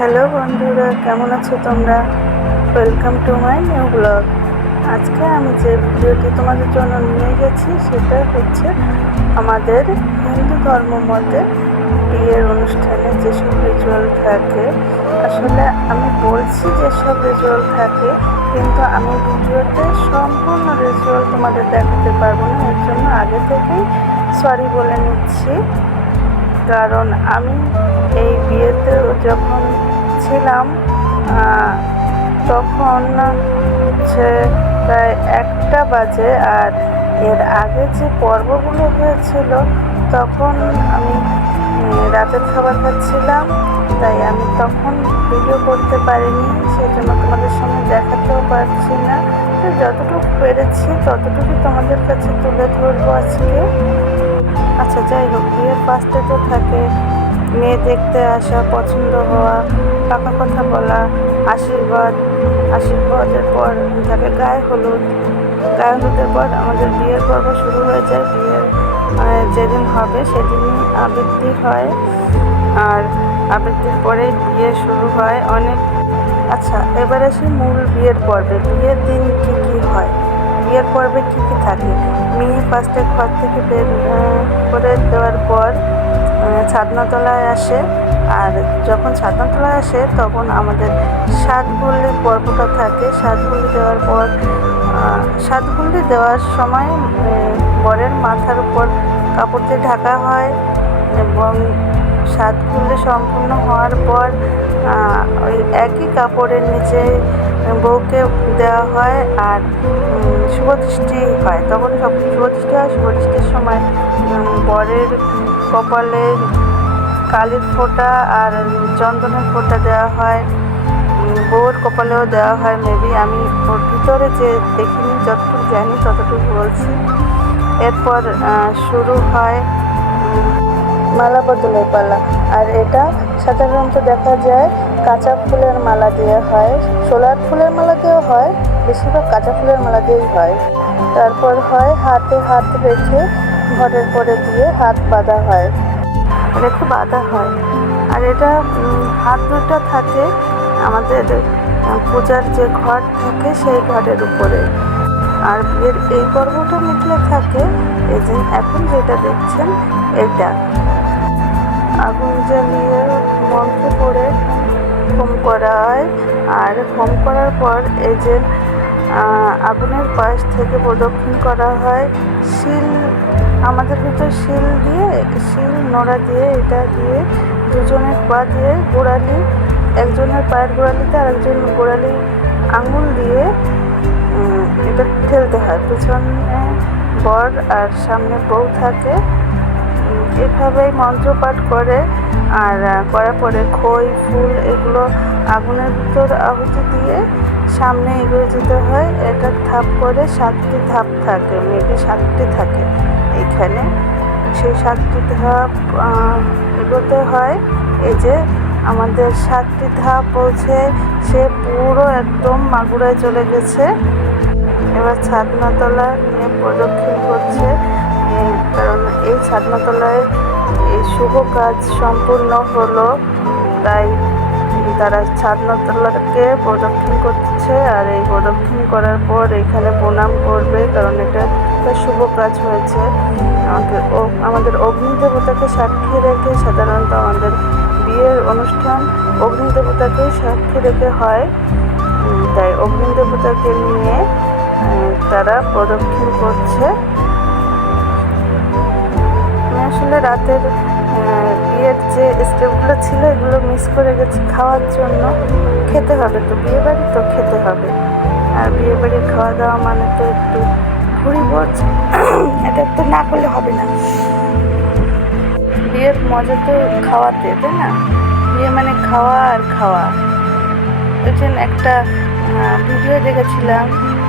Hello বন্ধুরা, কেমন আছো তোমরা? Welcome to my new blog. আজকে আমি যে ভিডিওটি তোমাদের জন্য নিয়ে গেছি সেটা হচ্ছে আমাদের হিন্দু ধর্ম মতে বিয়ের অনুষ্ঠানে যেসব রিচুয়াল থাকে। আসলে আমি বলছি যেসব রিচুয়াল থাকে, কিন্তু আমি ভিডিওতে সম্পূর্ণ রিচুয়াল তোমাদের দেখাতে পারবো না। এর জন্য আগে থেকেই সরি বলে নিচ্ছি। কারণ আমি এই বিয়েতে যখন ছিলাম তখন হচ্ছে প্রায় 1টা বাজে, আর এর আগে যে পর্বগুলো হয়েছিল তখন আমি রাতের খাবার খাচ্ছিলাম, তাই আমি তখন ভিডিও করতে পারিনি, সেই জন্য তোমাদের সামনে দেখাতেও পারছি না। তো যতটুকু পেরেছি ততটুকু তোমাদের কাছে তুলে ধরবো আজকে। আচ্ছা, যাই হোক, বিয়ের ফার্স্টে তো থাকে মেয়ে দেখতে আসা, পছন্দ হওয়া, পাকা কথা বলা, আশীর্বাদের পর থাকে গায়ে হলুদের পর আমাদের বিয়ের পর্ব শুরু হয়ে যায়। বিয়ের যেদিন হবে সেদিনই আবৃত্তি হয়, আর আবৃত্তির পরে বিয়ে শুরু হয় অনেক। আচ্ছা, এবার আসি মূল বিয়ের পর্বে। বিয়ের দিন কী কী হয়, বিয়ের পর্বে কী কী থাকে। মেয়ে ফার্স্টে ঘর থেকে বের করে দেওয়ার পর ছাদনাতলায় আসে, আর যখন ছাদনাতলায় আসে তখন আমাদের সাতগুল্লি পর্বটা থাকে। সাতগুল্লি দেওয়ার সময় বরের মাথার উপর কাপড় দিয়ে ঢাকা হয়, এবং সাতগুল্লি সম্পূর্ণ হওয়ার পর ওই একই কাপড়ের নিচে বউকে দেওয়া হয়, আর শুভদৃষ্টি হয়। তখন শুভদৃষ্টি হয়। শুভদৃষ্টির সময় বরের কপালে কালির ফোঁটা আর চন্দনের ফোঁটা দেওয়া হয়, বউর কপালেও দেওয়া হয়। মেবি আমি ওর ভিতরে যে দেখিনি, যতটুকু জানি ততটুকু বলছি। এরপর শুরু হয় মালা বদলের পালা, আর এটা সাধারণত দেখা যায় কাঁচা ফুলের মালা দেওয়া হয়। সোলার ফুলের মালা দেওয়া হয়, বেশিরভাগ কাঁচা ফুলের মালা দিয়েই হয়। তারপর হয় হাতে হাত রেখে ঘরের পরে দিয়ে হাত বাঁধা হয়। আর এটা হাত দুটো থাকে আমাদের পূজার যে ঘর থাকে সেই ঘরের উপরে। আর বিয়ের এই পর্বটা মিটলে থাকে এই যে এখন যেটা দেখছেন, এটা আগুন জ্বালিয়ে মন্ত্র পড়ে হোম করা হয়। আর হোম করার পর এই যে আগুনের পাশ থেকে প্রদক্ষিণ করা হয়। আমাদের ভিতর শিল নোড়া দিয়ে, এটা দিয়ে দুজনের পা দিয়ে গোড়ালি, একজনের পায়ের গোড়ালিতে আর একজন গোড়ালি আঙুল দিয়ে এটা ঠেলতে হয়। পিছনে বর আর সামনে বউ থাকে। এভাবেই মন্ত্রপাঠ করে, আর করার পরে খই ফুল এগুলো আগুনের ভিতর আহুতি দিয়ে সামনে এগিয়ে যেতে হয়। একটা ধাপ করে 7টি ধাপ থাকে, মেবি 7টি থাকে এইখানে। সেই 7টি ধাপ এগোতে হয়। এই যে আমাদের 7টি ধাপ বলছে, সে পুরো একদম মাগুরায় চলে গেছে। এবার ছাদনাতলা নিয়ে প্রদক্ষিণ করছে, কারণ এই ছাদনাতলায় এই শুভ কাজ সম্পূর্ণ হলো, তাই তারা ছাদনাতলাকে প্রদক্ষিণ করছে। আর এই প্রদক্ষিণ করার পর এখানে প্রণাম করবে, কারণ এটা একটা শুভ কাজ হয়েছে। আমাদের অগ্নিদেবতাকে সাক্ষী রেখে, সাধারণত আমাদের বিয়ের অনুষ্ঠান অগ্নিদেবতাকে সাক্ষী রেখে হয়, তাই অগ্নিদেবতাকে নিয়ে তারা প্রদক্ষিণ করছে। আমি আসলে রাতের বিয়ের যে স্টেপগুলো ছিল এগুলো মিস করে গেছি খাওয়ার জন্য। খেতে হবে তো, বিয়ে বাড়ি তো খেতে হবে, আর বিয়ে বাড়ির খাওয়া দাওয়া মানে তো একটু ঘুরি বোঝ, এটা তো না করলে হবে না। বিয়ের মজা তো খাওয়াতে, তাই না? বিয়ে মানে খাওয়া আর খাওয়া। ওই জন্য একটা ভিডিও দেখেছিলাম,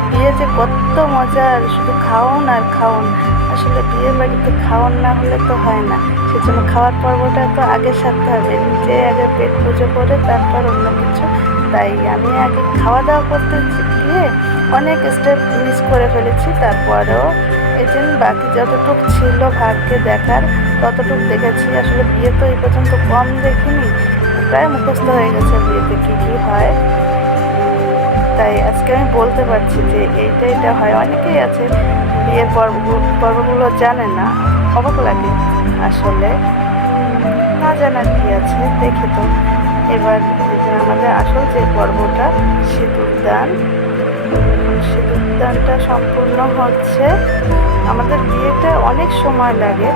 বিয়ে যে কত মজার, শুধু খাওন আর খাওন। আসলে বিয়ে বাড়িতে খাওন না হলে তো হয় না, সেজন্য খাওয়ার পর্বটা তো আগে সারতে হবে। নিজে আগে পেট পুজো করে তারপর অন্য কিছু। তাই আমি আগে খাওয়া দাওয়া করতে গিয়ে অনেক স্টেপ মিস করে ফেলেছি। তারপরেও এই জন্য বাকি যতটুকু ছিল ভাগ্যে দেখার ততটুকু দেখেছি। আসলে বিয়ে তো এই পর্যন্ত কম দেখিনি, প্রায় মুখস্থ হয়ে গেছে বিয়েতে কী কী হয়। তাই আজকে আমি বলতে পারছি যে এটা হয়। অনেকেই আছে বিয়ের পর্বগুলো জানে না, অবাক লাগে আসলে। না জানার কি আছে, দেখে তো। এবার আমাদের আসল যে পর্বটা সিঁদুরদান, সিঁদুরদানটা সম্পূর্ণ হচ্ছে। আমাদের বিয়েটা অনেক সময় লাগে,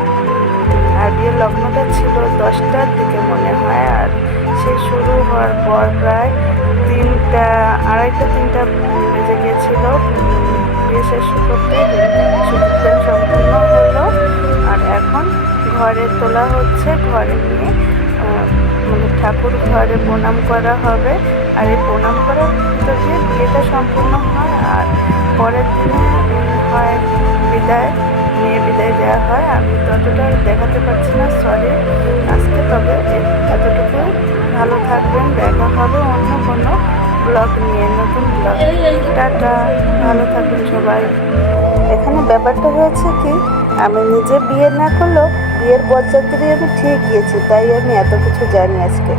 আর বিয়ের লগ্নটা ছিল 10টার দিকে মনে হয়, আর সে শুরু হওয়ার পর প্রায় 3টা, 2:30-3টা বেজে গিয়েছিল বিয়ে শেষ করতে। সিঁদুরদান সম্পূর্ণ হলো, আর এখন ঘরে তোলা হচ্ছে। ঘরে নিয়ে মানে ঠাকুর ঘরে প্রণাম করা হবে, আর এই প্রণাম করার ভিতর দিয়ে বিয়েটা সম্পূর্ণ হয়। আর পরের দিনে হয় বিদায়, মেয়ে বিদায় দেওয়া হয়। আমি ততটা দেখাতে পারছি না, সরি আজকে। তবে এতটুকু, ভালো থাকবেন, দেখা হবে অন্য কোনো ব্লগ নিয়ে, নতুন ব্লগ। টাটা, ভালো থাকবেন সবাই। এখানে ব্যাপারটা হয়েছে কি, আমি নিজে বিয়ে না করলেও বিয়ের বরযাত্রী আমি ঠিক গিয়েছি, তাই আমি এত কিছু জানি আজকে।